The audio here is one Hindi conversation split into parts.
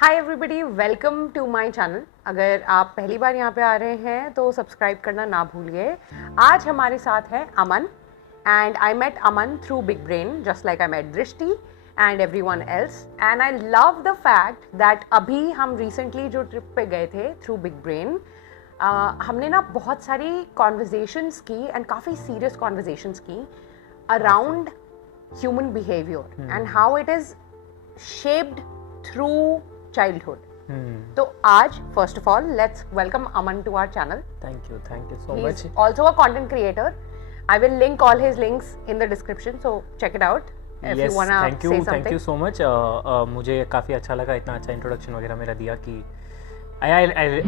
Hi everybody, welcome to my channel. अगर आप पहली बार यहाँ पे आ रहे हैं तो सब्सक्राइब करना ना भूलिए। आज हमारे साथ है Aman and I met Aman through big brain just like I met Drishti and everyone else. And I love the fact that अभी हम रिसेंटली जो ट्रिप पे गए थे थ्रू बिग ब्रेन, हमने ना बहुत सारी कॉन्वर्जेशंस की एंड काफ़ी सीरियस कॉन्वर्जेशंस की around human behaviour and how it is shaped through childhood. So आज first of all let's welcome Aman to our channel. Thank you so He's much. also a content creator. I will link all his links in the description, so check it out if you wanna say something. Thank you so much. मुझे काफ़ी अच्छा लगा, इतना अच्छा इंट्रोडक्शन वगैरह मेरा दिया कि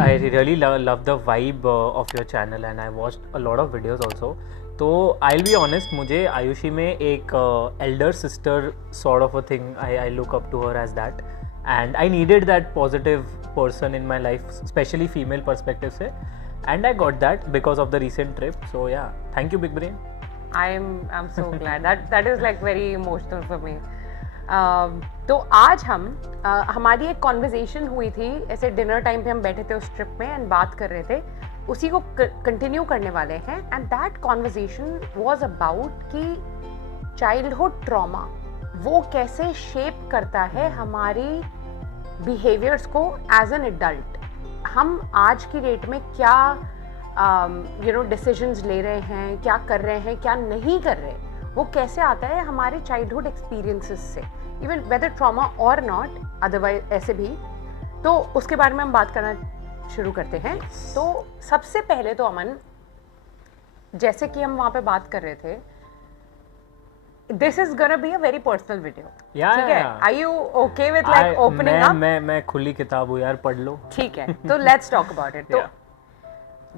I really love the vibe of your channel and I watched a lot of videos also. तो I'll be honest, मुझे आयुषी में एक elder sister sort of a thing, I look up to her as that. And I needed that positive person in my life, especially female perspective से, and I got that because of the recent trip. So yeah, thank you Big Brain. I'm so glad that is like very emotional for me. तो आज हमारी एक कॉन्वर्जेशन हुई थी, ऐसे डिनर टाइम पे हम बैठे थे उस ट्रिप में एंड बात कर रहे थे, उसी को कंटिन्यू करने वाले हैं। And that conversation was about कि चाइल्डहुड ट्रॉमा वो कैसे शेप करता है हमारी बिहेवियर्स को एज एन एडल्ट। हम आज की डेट में क्या डिसीजंस ले रहे हैं, क्या कर रहे हैं, क्या नहीं कर रहे, वो कैसे आता है हमारे चाइल्डहुड एक्सपीरियंसेस से, इवन वेदर ट्रॉमा और नॉट अदरवाइज ऐसे भी। तो उसके बारे में हम बात करना शुरू करते हैं। तो सबसे पहले तो अमन, जैसे कि हम वहाँ पे बात कर रहे थे, This is gonna be a very personal video. ठीक है? Are you okay with like opening up? मैं खुली किताब हूँ यार, पढ़ लो। ठीक है, तो let's talk about it. तो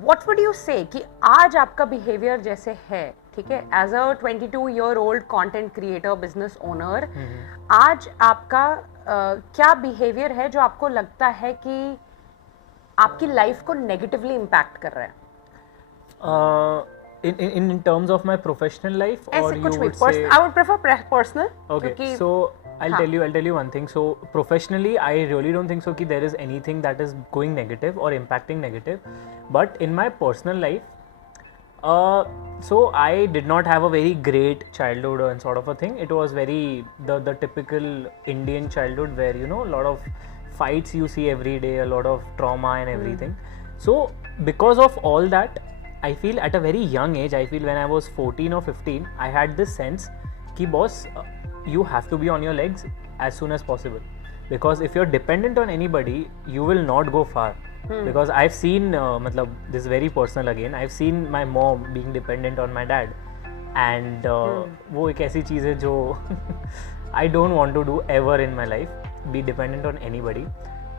what would you say कि आज आपका behavior जैसे है, ठीक है, as a 22-year-old content creator, business owner, आज आपका क्या behavior है जो आपको लगता है कि आपकी life को negatively impact कर रहा है? In terms of my professional life, or you would say? I would prefer personal. Okay, so I'll tell you one thing. So professionally, I really don't think so कि there is anything that is going negative or impacting negative. But in my personal life, so I did not have a very great childhood and sort of a thing. It was very the typical Indian childhood where a lot of fights you see every day, a lot of trauma and everything. So because of all that, I feel at a very young age, I feel when I was 14 or 15, I had this sense कि boss, you have to be on your legs as soon as possible, because if you're dependent on anybody, you will not go far. Because I've seen, मतलब this is very personal again, I've seen my mom being dependent on my dad, and वो एक ऐसी चीज़ है जो I don't want to do ever in my life, be dependent on anybody.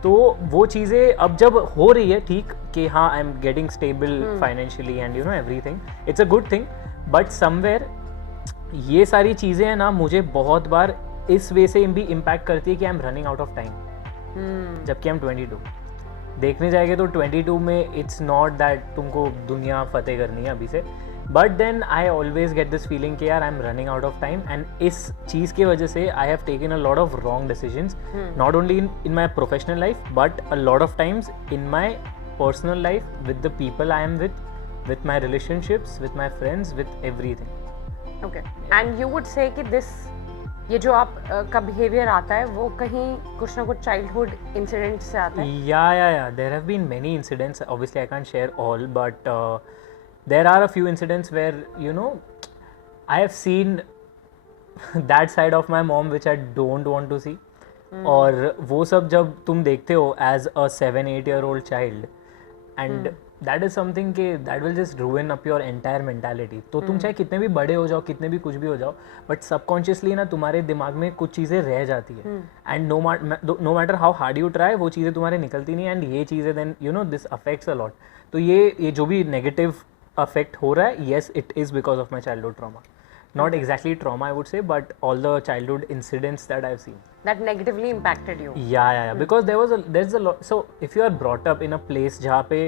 तो वो चीज़ें अब जब हो रही है, ठीक कि हाँ, I am getting stable financially and everything, it's a good thing, but somewhere ये सारी चीज़ें हैं ना, मुझे बहुत बार इस वे से भी इम्पैक्ट करती है कि आई am running out of time. जबकि आई एम 22 देखने जाएंगे तो 22 में इट्स नॉट दैट तुमको दुनिया फतेह करनी है अभी से, but then I always get this feeling कि यार I am running out of time, and इस चीज़ की वजह से I have taken a lot of wrong decisions, not only in my professional life but a lot of times in my personal life with the people I am with my relationships, with my friends, with everything. Okay, and you would say कि ये जो आप का बिहेवियर आता है वो कहीं कुछ ना कुछ चाइल्डहुड इंसिडेंट से आता है? Yeah. There have been many incidents. Obviously, I can't share all, but there are a few incidents where I have seen that side of my mom which I don't want to see. और वो सब जब तुम देखते हो as a 7-8-year-old child, and that is something कि that will just ruin up your entire mentality. तो तुम चाहे कितने भी बड़े हो जाओ, कितने भी कुछ भी हो जाओ, बट सबकॉन्शियसली ना तुम्हारे दिमाग में कुछ चीज़ें रह जाती है, and no matter how hard you try, वो चीज़ें तुम्हारे निकलती नहीं, एंड ये चीज़ें then this affects a lot. तो ये जो भी नेगेटिव अफेक्ट हो रहा है, yes it is because of my childhood trauma. Not exactly trauma, I would say, but all the childhood incidents that I've seen. That negatively impacted you. Yeah. Because there's a lot. So if you are brought up in a place जहाँ पे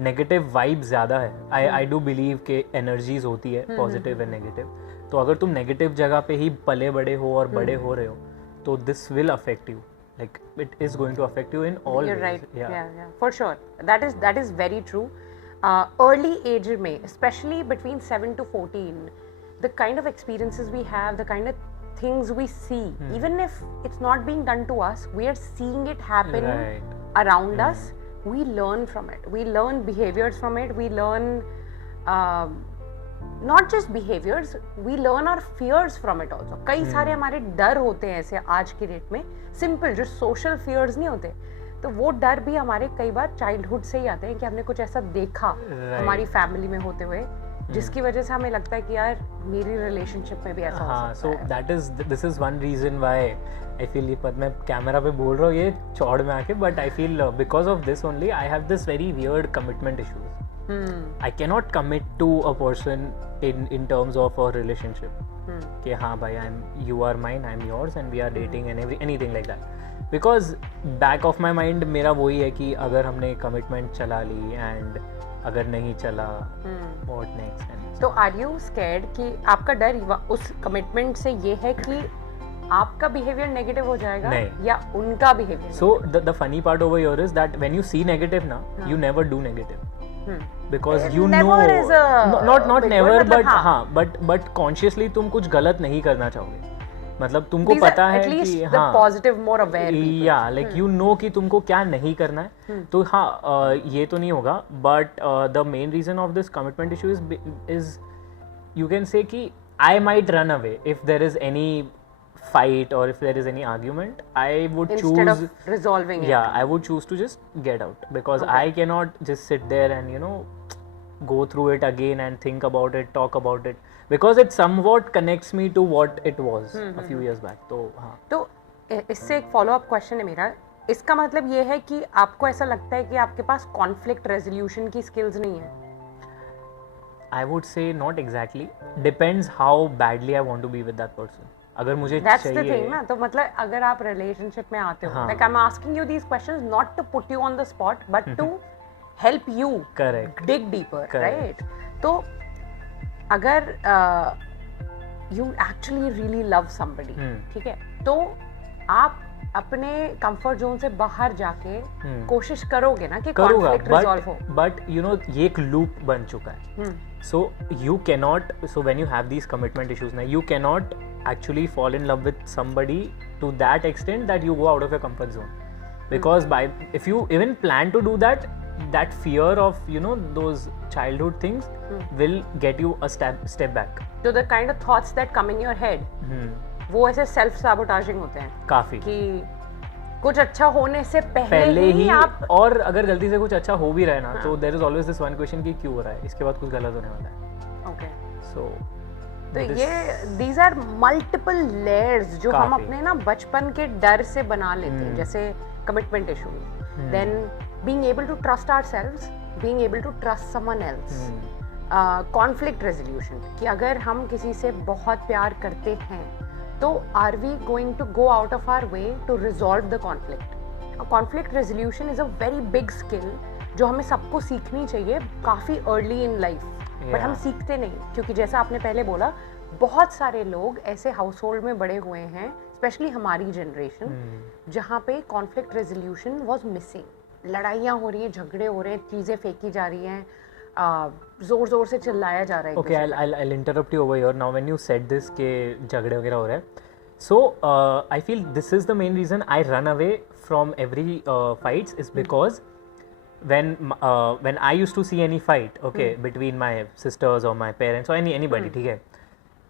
नेगेटिव वाइब ज़्यादा है, आई डू बिलीव के एनर्जीज होती है पॉजिटिव एंड नेगेटिव. तो अगर तुम नेगेटिव जगह पे ही पले बड़े हो और बड़े हो रहे हो, तो this will affect you. like it is going to affect you in all You're ways. right. Yeah, for sure. That is very true. Early age में, especially between 7 to 14, the kind of experiences we have, the kind of things we see, even if it's not being done to us, we are seeing it happen Right. around us. We learn from it. We learn behaviors from it. We learn not just behaviors, we learn our fears from it also. कई सारे हमारे डर होते हैं ऐसे आज की डेट में, सिंपल जो सोशल फियर्स नहीं होते, तो वो डर भी हमारे कई बार चाइल्डहुड से ही आते हैं कि हमने कुछ ऐसा देखा हमारी फैमिली में होते हुए जिसकी वजह से हमें लगता है कि यार मेरी रिलेशनशिप में भी ऐसा हो सकता है. This is one reason why I feel ये मैं कैमरा पे बोल रहा हूँ ये चौड़ में आके, but I feel because of this only I have this very weird commitment issues. I cannot commit to a person in terms of a relationship. कि हाँ भाई you are mine, I'm yours and we are dating and anything like that. Because back of my mind मेरा वही है कि अगर हमने commitment चला ली and अगर नहीं चला what next? तो are you scared कि आपका डर उस commitment से ये है कि आपका बिहेवियर नेगेटिव हो जाएगा या उनका behaviour? So the funny part over here is that when you see negative ना, you never do negative. Because you never know, is a not never, मतलब but हाँ, but consciously तुम कुछ गलत नहीं करना चाहोगे. मतलब तुमको पता है कि हाँ, पॉजिटिव मोर अवेयर, या लाइक यू नो कि तुमको क्या नहीं करना है, तो हाँ ये तो नहीं होगा. But the main reason of this commitment issue is you can say कि I might run away if there is any fight or if there is any argument, I would instead of resolving it. I would choose to just get out because I cannot just sit there and go through it again and think about it, talk about it, because it somewhat connects me to what it was a few years back. तो हाँ, तो इससे एक फॉलो अप क्वेश्चन है मेरा. इसका मतलब ये है कि आपको ऐसा लगता है कि आपके पास कॉन्फ्लिक्ट रेजोल्यूशन की स्किल्स नहीं है? I would say not exactly. Depends how badly I want to be with that person. अगर मुझे That's चाहिए, the thing ना. तो मतलब अगर आप रिलेशनशिप में आते हो, like I'm asking you these questions not to put you on the spot but to help you correct dig deeper, right? तो अगर you actually really love somebody, ठीक है, तो आप अपने कंफर्ट जोन से बाहर जाके कोशिश करोगे ना कि कॉन्फ्लिक्ट रिजॉल्व हो. बट यू नो ये एक लूप बन चुका है. So you cannot, so when you have these commitment issues now, you cannot actually fall in love with somebody to that extent that you go out of your comfort zone, because if you even plan to do that, that fear of those childhood things will get you a step back. So the kind of thoughts that come in your head, वो ऐसे self sabotaging होते हैं काफी, कि कुछ अच्छा होने से पहले ही आप, और अगर गलती से कुछ अच्छा हो भी रहा है ना, तो there is always this one question कि क्यों हो रहा है, इसके बाद कुछ गलत होने वाला है. ओके, सो तो ये दीज आर मल्टीपल लेयर्स जो हम अपने ना बचपन के डर से बना लेते हैं, जैसे commitment issues, then being able to trust ourselves, being able to trust someone else, conflict resolution, कि अगर हम किसी से बहुत प्यार करते हैं तो are we going to go out of our way to resolve the conflict. Conflict resolution is a very big skill जो हमें सबको सीखनी चाहिए काफ़ी अर्ली इन लाइफ, बट हम सीखते नहीं, क्योंकि जैसा आपने पहले बोला, बहुत सारे लोग ऐसे हाउस होल्ड में बड़े हुए हैं, स्पेशली हमारी जनरेशन, जहाँ पे कॉन्फ्लिक्ट रेजोल्यूशन वॉज मिसिंग. लड़ाइयाँ हो रही हैं, झगड़े हो रहे हैं, चीज़ें फेंकी जा रही हैं, जोर जोर से चिल्लाया जा रहा है. Okay, I'll interrupt you over here. Now when you said this के झगड़े वगैरह हो रहे हैं, so I feel this is the main reason I run away from every fights is because when I used to see any fight, okay, between my sisters or my parents or anybody, ठीक है,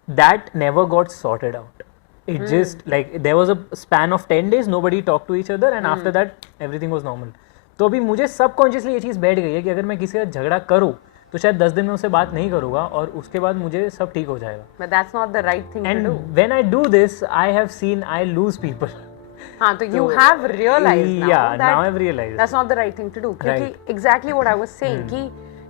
that never got sorted out. It just like there was a span of 10 days nobody talked to each other and after that everything was normal. तो अभी मुझे सबकॉन्शियसली ये चीज़ बैठ गई है कि अगर मैं किसी का झगड़ा करूँ तो शायद 10 दिन में उससे बात नहीं करूँगा और उसके बाद मुझे सब ठीक हो जाएगा. But that's not the right thing to do. And when I do this, I have seen I lose people. हाँ, तो you have realized now yeah, that now I've realized that's not the right thing to do. क्योंकि exactly what I was saying कि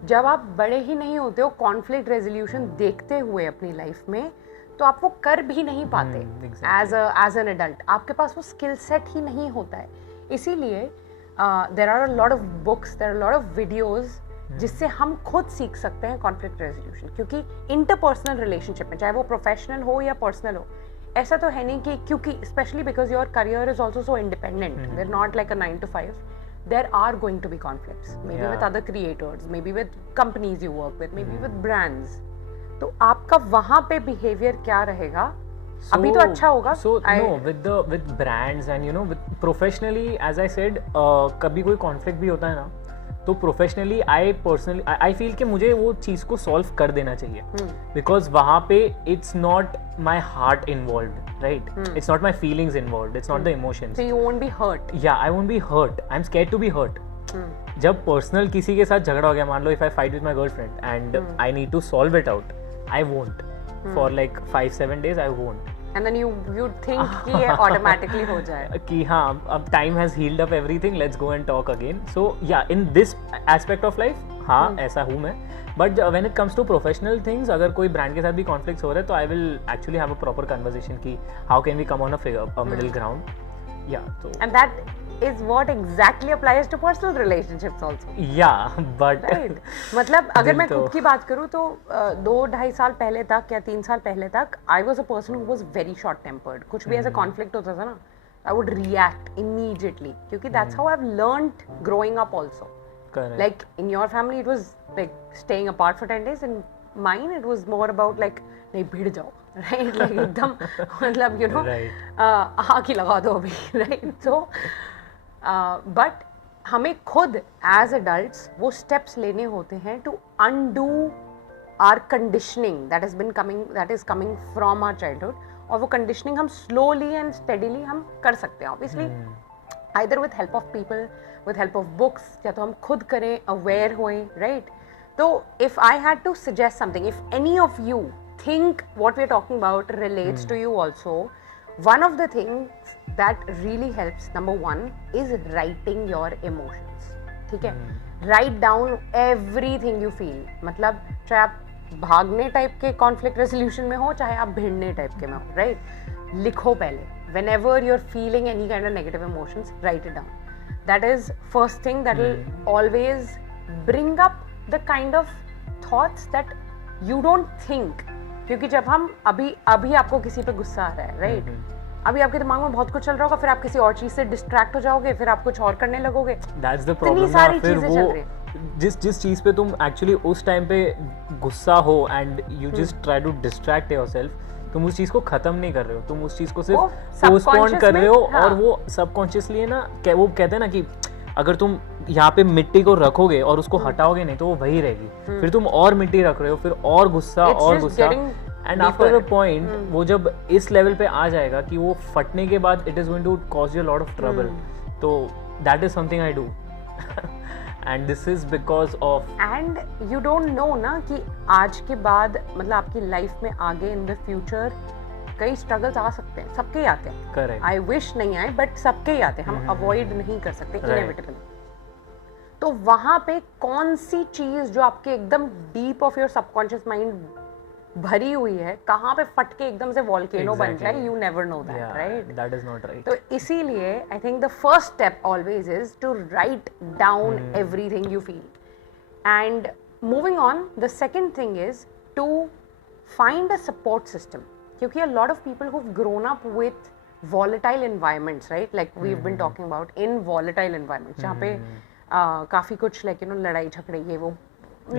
जब आप बड़े ही नहीं होते हो कॉन्फ्लिक्ट रेजोल्यूशन देखते हुए अपनी लाइफ में, तो आप वो कर भी नहीं पाते एज एन एडल्ट. आपके पास वो स्किल सेट ही नहीं होता है. इसीलिए there are a lot of books, there are a lot of videos जिससे हम खुद सीख सकते हैं कॉन्फ्लिक्ट रेजोल्यूशन, क्योंकि इंटरपर्सनल रिलेशनशिप में, चाहे वो प्रोफेशनल हो या पर्सनल हो, ऐसा तो है नहीं कि क्योंकि specially because your career is also so independent, there not like a 9 to 5, there are going to be conflicts, maybe with other creators, maybe with companies you work with, maybe with brands. तो आपका वहाँ पे behavior क्या रहेगा? अभी तो अच्छा होगा. So no, with brands and you know with professionally, as I said, कभी कोई conflict भी होता है ना, तो प्रोफेशनली आई फील कि मुझे वो चीज़ को सॉल्व कर देना चाहिए, बिकॉज वहाँ पे it's not my heart involve, right? It's not my feelings involve, it's not the emotions. So you won't be hurt. या I won't be hurt, I am scared to be hurt. जब पर्सनल किसी के साथ झगड़ा हो गया, मान लो if I fight with my girlfriend and I need to solve it out, I won't for like 5-7 days, I won't. And then you think कि ये automatically हो जाए कि हाँ अब time has healed up everything, let's go and talk again. So yeah, in this aspect of life, हाँ ऐसा हूँ मैं. But when it comes to professional things, अगर कोई brand के साथ भी conflicts हो रहे हैं तो I will actually have a proper conversation कि how can we come on a middle ground. Yeah. So. And that is what exactly applies to personal relationships also. Yeah, but right. मतलब अगर मैं खुद की बात करूँ तो 2-2.5 साल पहले तक या 3 साल पहले तक I was a person who was very short tempered. कुछ भी ऐसा conflict होता था ना, I would react immediately क्योंकि that's how I've learned growing up also. Correct. Like in your family it was like staying apart for 10 days, in mine it was more about like नहीं भिड़ जाओ, right? Like एकदम मतलब you know आग ही लगा दो अभी, right? So बट हमें खुद एज एडल्ट्स वो स्टेप्स लेने होते हैं to undo our conditioning that is coming from our childhood. और वो कंडीशनिंग हम स्लोली एंड स्टेडीली हम कर सकते हैं, obviously either with help of people, with help of books, या तो हम खुद करें, अवेयर होएं, राइट? तो if I had to suggest something, if any of you think what we are talking about relates to you also, one of the things that really helps, number one, is writing your emotions. ठीक है? Write down everything you feel. मतलब चाहे आप भागने टाइप के conflict resolution में हो, चाहे आप भिड़ने टाइप के में हो, right? लिखो पहले. Whenever you're feeling any kind of negative emotions, write it down. That is first thing that will always bring up the kind of thoughts that you don't think. क्योंकि जब हम अभी आपको किसी पे गुस्सा आ रहा है, राइट? अभी आपके दिमाग में बहुत कुछ चल रहा होगा, फिर आप किसी और चीज से डिस्ट्रैक्ट हो जाओगे, फिर आप कुछ और करने लगोगे. That's the problem. सारी फिर चीजें वो चल रही हैं. जिस चीज पे तुम एक्चुअली उस टाइम पे गुस्सा हो and you just try to distract yourself, तुम उस चीज को खत्म नहीं कर रहे हो, तुम उस चीज को सिर्फ पोस्टपोन कर रहे हो. और वो सबकॉन्शियसली है ना, वो कहते हैं ना कि अगर तुम यहाँ पे मिट्टी को रखोगे और उसको हटाओगे नहीं तो वो वही रहेगी. फिर तुम और मिट्टी रख रहे हो, फिर और गुस्सा और गुस्सा, एंड आफ्टर अ पॉइंट वो जब इस लेवल पे आ जाएगा कि वो फटने के बाद it is going to cause you lot of trouble. तो that is something I do and this is because of, and you don't know ना कि आज के बाद मतलब आपकी लाइफ में आगे इन द फ्यूचर कई स्ट्रगल्स आ सकते हैं, सबके ही आते हैं. करेक्ट. आई विश नहीं आए, बट सबके ही आते हैं, हम अवॉइड नहीं कर सकते, इनएविटेबल. तो वहां पे कौन सी चीज जो आपके एकदम deep of your subconscious mind भरी हुई है, कहाँ पे फट के एकदम से वॉल्केनो बन जाए, you never know that, right? That is not right. तो इसीलिए I think the first step always is to write down everything you feel. And moving on, the second thing is to find a support system. क्योंकि a lot of people who've grown up with volatile environments, right? Like we've been talking about, in volatile environments, जहाँ पे काफी कुछ like you know लड़ाई झगड़े ये वो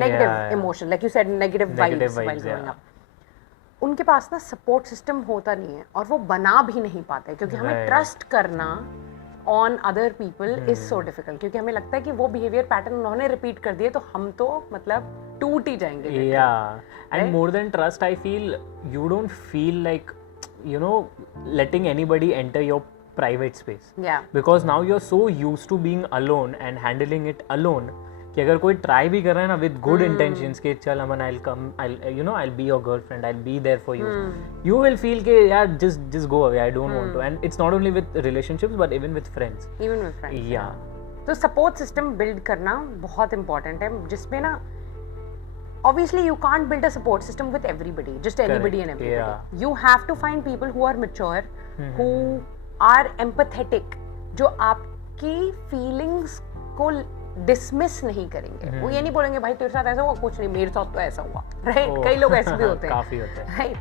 negative emotion, like you said, negative vibes while growing up. उनके पास ना सपोर्ट सिस्टम होता नहीं है और वो बना भी नहीं पाते, क्योंकि हमें ट्रस्ट करना on other people is so difficult. क्योंकि हमें लगता है कि वो बिहेवियर पैटर्न उन्होंने रिपीट कर दिए तो हम तो मतलब टूट ही जाएंगे. And more than trust, I feel you don't feel like, you know, letting anybody enter your private space. Yeah. Because now you're so used to being alone and handling it alone कि अगर कोई ट्राई भी कर रहा है ना with good intentions कि चल अमन I'll be your girlfriend, I'll be there for you, you will feel कि यार just go away, I don't want to. And it's not only with relationships but even with friends. Even with friends. Yeah. तो सपोर्ट सिस्टम बिल्ड करना बहुत इंपॉर्टेंट है, जिसमें ना obviously you can't build a support system with everybody, just anybody and everybody. Yeah. You have to find people who are mature, who are empathetic, जो आपकी feelings को dismiss नहीं करेंगे. वो ये नहीं बोलेंगे भाई तेरे साथ ऐसा हुआ, कुछ नहीं, मेरे साथ तो ऐसा हुआ, right? कई लोग ऐसे भी होते हैं, काफी होते हैं, right?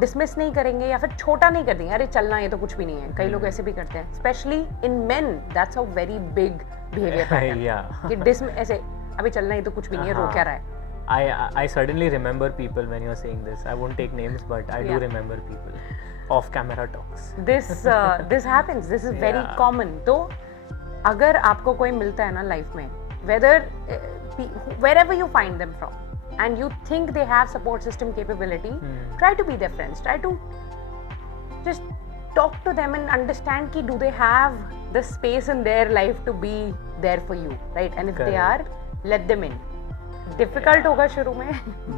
डिसमिस नहीं करेंगे या फिर छोटा नहीं कर देंगे, अरे चलना ये तो कुछ भी नहीं है. कई लोग ऐसे भी करते हैं, specially in main. That's a very big behaviour pattern कि डिसमिस ऐसे, अभी चलना ये तो कुछ भी नहीं है, रो क्या रहा है. I suddenly remember people when you're saying this. I won't take names, but I do remember people off camera talks. This happens. This is very common. तो अगर आपको कोई मिलता है ना लाइफ में, wherever you find them from, and you think they have support system capability, try to be their friends. Try to just talk to them and understand कि do they have the space in their life to be there for you, right? And if they are, let them in. Difficult होगा शुरू में,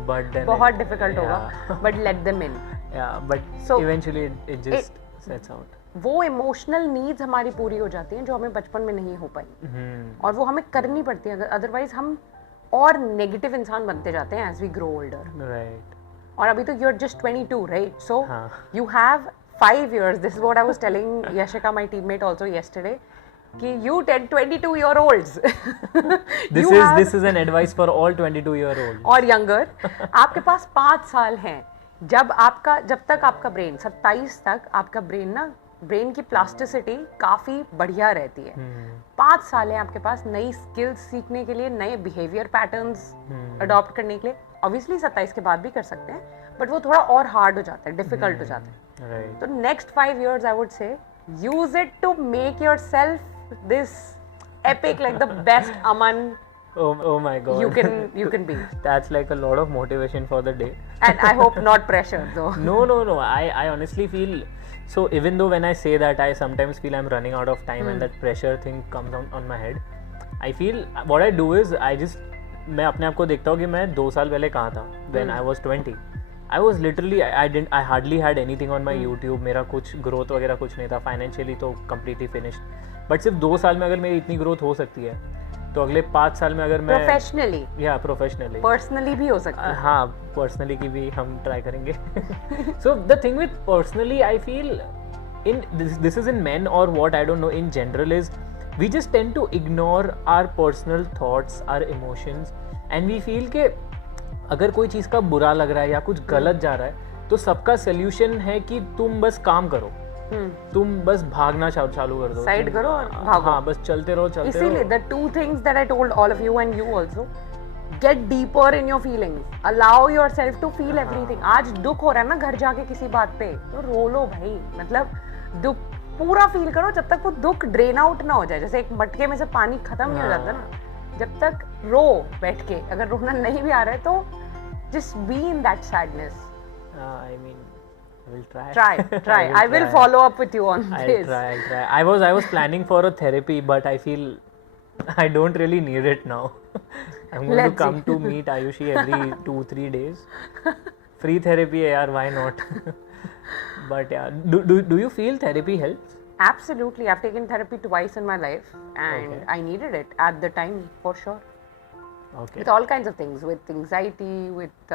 but then बहुत difficult होगा, but let them in. Yeah, but eventually it just sets out. वो इमोशनल नीड्स हमारी पूरी हो जाती हैं जो हमें बचपन में नहीं हो पाई, और वो हमें करनी पड़ती है, अदरवाइज हम और नेगेटिव इंसान बनते जाते हैं as we grow older. Right. और अभी तो यू आर जस्ट 22, राइट? So you have 5 years. This is what I was telling Yashika, my teammate, also yesterday. कि you 22-year-olds. This is an advice for all 22-year-olds. और younger. आपके पास 5 साल हैं. जब तक आपका ब्रेन 27 तक आपका ब्रेन की प्लास्टिसिटी काफ़ी बढ़िया रहती है. 5 साल है आपके पास नई स्किल्स सीखने के लिए, नए बिहेवियर पैटर्न्स अडॉप्ट करने के लिए. ऑब्वियसली 27 के बाद भी कर सकते हैं, बट वो थोड़ा और हार्ड हो जाता है, डिफिकल्ट हो जाता है. तो next 5 years I would say use it to make yourself this epic, like the best Aman. Oh my God. You can be. That's like a lot of motivation for the day. And I hope not pressure though. No. I honestly feel, so even though when I say that, I sometimes feel I'm running out of time and that pressure thing comes on my head. I feel what I do is मैं अपने आप को देखता हूँ कि मैं 2 साल पहले कहाँ था. When I was 20. I was literally, I hardly had anything on my YouTube. मेरा कुछ ग्रोथ वगैरह कुछ नहीं था. फाइनेंशियली तो completely finished. बट सिर्फ 2 साल में अगर मेरी इतनी ग्रोथ हो सकती है, तो अगले 5 साल में अगर मैं प्रोफेशनली पर्सनली भी हो सकता है. हाँ, पर्सनली की भी हम ट्राई करेंगे. So the thing with personally, I feel in this is in men और what I don't know in general is we just tend to ignore our personal thoughts, our emotions, and we feel के अगर कोई चीज़ का बुरा लग रहा है या कुछ गलत जा रहा है, तो सबका सोल्यूशन है कि तुम बस काम करो, तुम बस भागना चालू कर दो, साइड करो और भागो. हाँ, बस चलते रहो. इसीलिए the 2 things that I told all of you and you also, get deeper in your feelings, allow yourself to feel everything. आज दुख हो रहा है ना घर जाके किसी बात पे, तो रो लो भाई. मतलब दुख पूरा फील करो जब तक वो दुख ड्रेन आउट ना हो जाए. जैसे एक मटके में से पानी खत्म नहीं हो जाता ना, जब तक रो बैठ के. अगर रोना नहीं भी आ रहा है तो just be in that sadness. I mean, I will try. Try. I will follow up with you on this. I'll try. I was planning for a therapy, but I feel I don't really need it now. I'm going to come to meet Ayushi every 2-3 days. Free therapy, yaar, why not? But yeah, do you feel therapy helps? Absolutely. I've taken therapy twice in my life, and I needed it at the time for sure. Okay. With all kinds of things, with anxiety, with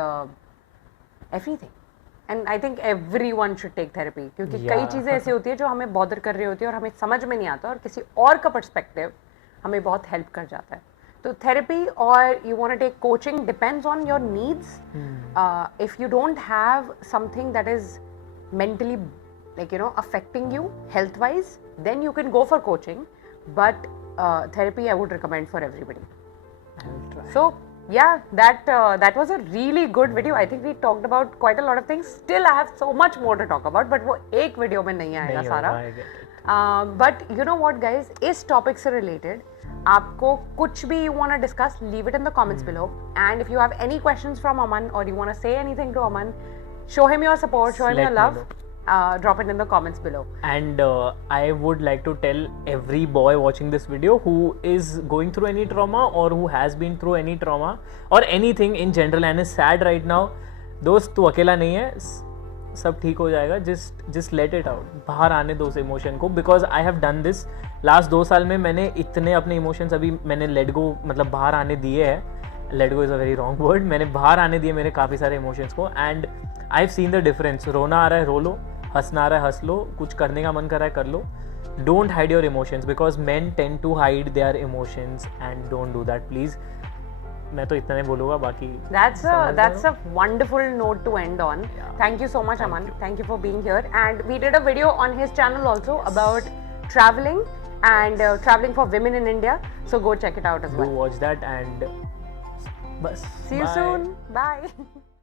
everything. And I think everyone should take therapy. क्योंकि कई चीज़ें ऐसी होती है जो हमें बॉदर कर रही होती है और हमें समझ में नहीं आता, और किसी और का पर्सपेक्टिव हमें बहुत हेल्प कर जाता है. तो थेरेपी और you want to take coaching depends on your needs. If you don't have something that is mentally affecting you health wise, then you can go for coaching, but therapy I would recommend for everybody. I will try. So yeah, that was a really good video. I think we talked about quite a lot of things. Still I have so much more to talk about, but वो एक वीडियो में नहीं आएगा सारा. But you know what guys, इस topic से related आपको कुछ भी you want to discuss, leave it in the comments below. And if you have any questions from Aman, or you want to say anything to Aman, show him your support, show him your love. Drop it in the comments below. And I would like to tell every boy watching this video who is going through any trauma, or who has been through any trauma, or anything in general and is sad right now, दोस्त तू अकेला नहीं है, सब ठीक हो जाएगा. just let it out. बाहर आने दो उस इमोशन को, because I have done this. Last 2 साल में मैंने इतने अपने इमोशंस अभी मैंने लेट गो, मतलब बाहर आने दिए हैं. Let go is a very wrong word. मैंने बाहर आने दिए मेरे काफ़ी सारे इमोशंस को, and I have seen the difference. रोना आ रहा है रो लो, हंसना आ रहा है हंस लो, कुछ करने का मन कर रहा है कर लो. Don't hide your emotions, because men tend to hide their emotions, and don't do that please. मैं तो इतना नहीं बोलूँगा, बाकी That's a wonderful note to end on. Yeah. Thank you so much, Thank Aman. you. Thank you for being here. And we did a video on his channel also about traveling and traveling for women in India. So go check it out as do well. watch that and bas. See you Bye. soon. Bye.